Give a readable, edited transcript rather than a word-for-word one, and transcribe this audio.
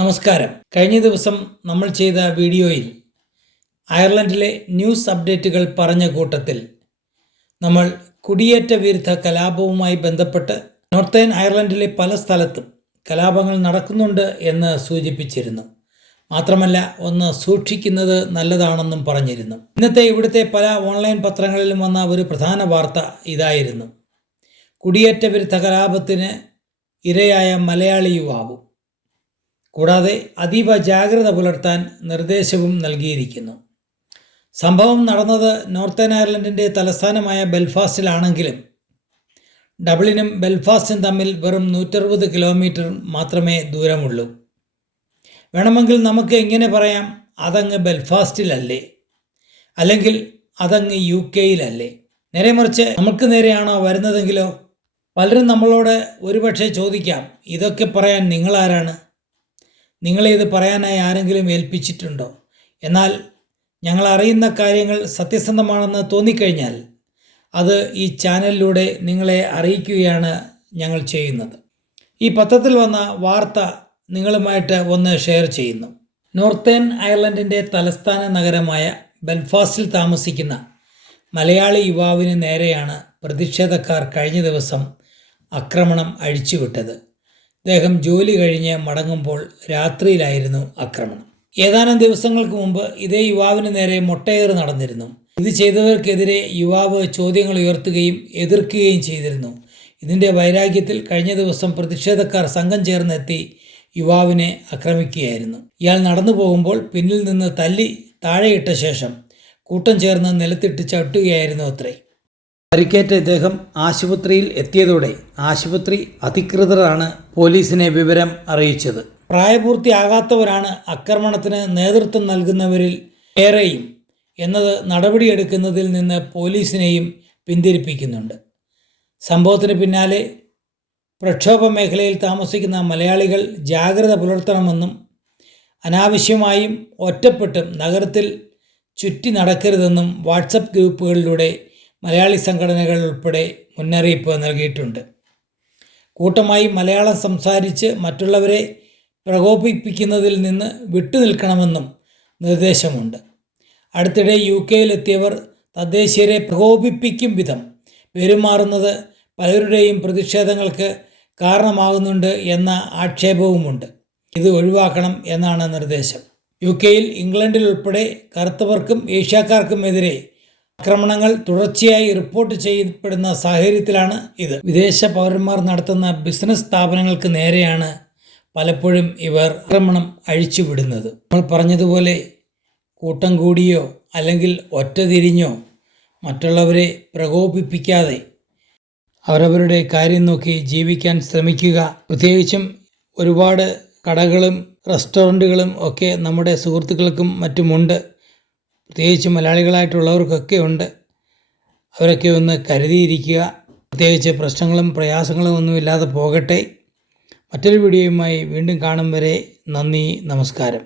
നമസ്കാരം. കഴിഞ്ഞ ദിവസം നമ്മൾ ചെയ്ത വീഡിയോയിൽ അയർലൻഡിലെ ന്യൂസ് അപ്ഡേറ്റുകൾ പറഞ്ഞ കൂട്ടത്തിൽ നമ്മൾ കുടിയേറ്റ വിരുദ്ധ കലാപവുമായി ബന്ധപ്പെട്ട് നോർത്തേൺ അയർലൻഡിലെ പല സ്ഥലത്തും കലാപങ്ങൾ നടക്കുന്നുണ്ട് എന്ന് സൂചിപ്പിച്ചിരുന്നു. മാത്രമല്ല, ഒന്ന് സൂക്ഷിക്കുന്നത് നല്ലതാണെന്നും പറഞ്ഞിരുന്നു. ഇന്നത്തെ ഇവിടുത്തെ പല ഓൺലൈൻ പത്രങ്ങളിലും വന്ന ഒരു പ്രധാന വാർത്ത ഇതായിരുന്നു: കുടിയേറ്റ വിരുദ്ധ കലാപത്തിന് ഇരയായ മലയാളി യുവാവ്. കൂടാതെ അതീവ ജാഗ്രത പുലർത്താൻ നിർദ്ദേശവും നൽകിയിരിക്കുന്നു. സംഭവം നടന്നത് നോർത്തേൺ അയർലൻഡിൻ്റെ തലസ്ഥാനമായ ബെൽഫാസ്റ്റിലാണെങ്കിലും ഡബ്ലിനും ബെൽഫാസ്റ്റും തമ്മിൽ വെറും 160 കിലോമീറ്റർ മാത്രമേ ദൂരമുള്ളൂ. വേണമെങ്കിൽ നമുക്ക് ഇങ്ങനെ പറയാം, അതങ്ങ് ബെൽഫാസ്റ്റിലല്ലേ, അല്ലെങ്കിൽ അതങ്ങ് UK-യിലല്ലേ. നേരെ മറിച്ച് നമുക്ക് നേരെയാണോ വരുന്നതെങ്കിലോ? പലരും നമ്മളോട് ഒരുപക്ഷെ ചോദിക്കാം, ഇതൊക്കെ പറയാൻ നിങ്ങളാരാണ്? നിങ്ങളെ ഇത് പറയാനായി ആരെങ്കിലും ഏൽപ്പിച്ചിട്ടുണ്ടോ? എന്നാൽ ഞങ്ങൾ അറിയുന്ന കാര്യങ്ങൾ സത്യസന്ധമാണെന്ന് തോന്നിക്കഴിഞ്ഞാൽ അത് ഈ ചാനലിലൂടെ നിങ്ങളെ അറിയിക്കുകയാണ് ഞങ്ങൾ ചെയ്യുന്നത്. ഈ പത്രത്തിൽ വന്ന വാർത്ത നിങ്ങളുമായിട്ട് ഒന്ന് ഷെയർ ചെയ്യുന്നു. നോർത്തേൺ അയർലൻഡിൻ്റെ തലസ്ഥാന നഗരമായ ബെൽഫാസ്റ്റിൽ താമസിക്കുന്ന മലയാളി യുവാവിന് നേരെയാണ് പ്രതിഷേധക്കാർ കഴിഞ്ഞ ദിവസം ആക്രമണം അഴിച്ചുവിട്ടത്. അദ്ദേഹം ജോലി കഴിഞ്ഞ് മടങ്ങുമ്പോൾ രാത്രിയിലായിരുന്നു ആക്രമണം. ഏതാനും ദിവസങ്ങൾക്ക് മുമ്പ് ഇതേ യുവാവിന് നേരെ മൊട്ടയേറ് നടന്നിരുന്നു. ഇത് ചെയ്തവർക്കെതിരെ യുവാവ് ചോദ്യങ്ങൾ ഉയർത്തുകയും എതിർക്കുകയും ചെയ്തിരുന്നു. ഇതിൻ്റെ വൈരാഗ്യത്തിൽ കഴിഞ്ഞ ദിവസം പ്രതിഷേധക്കാർ സംഘം ചേർന്നെത്തി യുവാവിനെ ആക്രമിക്കുകയായിരുന്നു. ഇയാൾ നടന്നു പോകുമ്പോൾ പിന്നിൽ നിന്ന് തല്ലി താഴെയിട്ട ശേഷം കൂട്ടം ചേർന്ന് നിലത്തിട്ട് ചവിട്ടുകയായിരുന്നു അത്രേ. പരിക്കേറ്റ ഇദ്ദേഹം ആശുപത്രിയിൽ എത്തിയതോടെ ആശുപത്രി അധികൃതരാണ് പോലീസിനെ വിവരം അറിയിച്ചത്. പ്രായപൂർത്തിയാകാത്തവരാണ് ആക്രമണത്തിന് നേതൃത്വം നൽകുന്നവരിൽ ഏറെയും എന്നത് നടപടിയെടുക്കുന്നതിൽ നിന്ന് പോലീസിനെയും പിന്തിരിപ്പിക്കുന്നുണ്ട്. സംഭവത്തിന് പിന്നാലെ പ്രക്ഷോഭ മേഖലയിൽ താമസിക്കുന്ന മലയാളികൾ ജാഗ്രത പുലർത്തണമെന്നും അനാവശ്യമായും ഒറ്റപ്പെട്ടും നഗരത്തിൽ ചുറ്റി നടക്കരുതെന്നും വാട്സപ്പ് ഗ്രൂപ്പുകളിലൂടെ മലയാളി സംഘടനകൾ ഉൾപ്പെടെ മുന്നറിയിപ്പ് നൽകിയിട്ടുണ്ട്. കൂട്ടമായി മലയാളം സംസാരിച്ച് മറ്റുള്ളവരെ പ്രകോപിപ്പിക്കുന്നതിൽ നിന്ന് വിട്ടുനിൽക്കണമെന്നും നിർദ്ദേശമുണ്ട്. അടുത്തിടെ UK-യിലെത്തിയവർ തദ്ദേശീയരെ പ്രകോപിപ്പിക്കും വിധം പെരുമാറുന്നത് പലരുടെയും പ്രതിഷേധങ്ങൾക്ക് കാരണമാകുന്നുണ്ട് എന്ന ആക്ഷേപവുമുണ്ട്. ഇത് ഒഴിവാക്കണം എന്നാണ് നിർദ്ദേശം. UK-യിൽ ഇംഗ്ലണ്ടിൽ ഉൾപ്പെടെ കറുത്തവർക്കും ഏഷ്യക്കാർക്കുമെതിരെ ആക്രമണങ്ങൾ തുടർച്ചയായി റിപ്പോർട്ട് ചെയ്യപ്പെടുന്ന സാഹചര്യത്തിലാണ് ഇത്. വിദേശ പൗരന്മാർ നടത്തുന്ന ബിസിനസ് സ്ഥാപനങ്ങൾക്ക് നേരെയാണ് പലപ്പോഴും ഇവർ ആക്രമണം അഴിച്ചുവിടുന്നത്. നമ്മൾ പറഞ്ഞതുപോലെ കൂട്ടം കൂടിയോ അല്ലെങ്കിൽ ഒറ്റ തിരിഞ്ഞോ മറ്റുള്ളവരെ പ്രകോപിപ്പിക്കാതെ അവരവരുടെ കാര്യം നോക്കി ജീവിക്കാൻ ശ്രമിക്കുക. പ്രത്യേകിച്ചും ഒരുപാട് കടകളും റെസ്റ്റോറൻറ്റുകളും ഒക്കെ നമ്മുടെ സുഹൃത്തുക്കൾക്കും മറ്റുമുണ്ട്. പ്രത്യേകിച്ച് മലയാളികളായിട്ടുള്ളവർക്കൊക്കെ ഉണ്ട്. അവരൊക്കെ ഒന്ന് കരുതിയിരിക്കുക. പ്രത്യേകിച്ച് പ്രശ്നങ്ങളും പ്രയാസങ്ങളും ഒന്നുമില്ലാതെ പോകട്ടെ. മറ്റൊരു വീഡിയോയുമായി വീണ്ടും കാണും വരെ നന്ദി, നമസ്കാരം.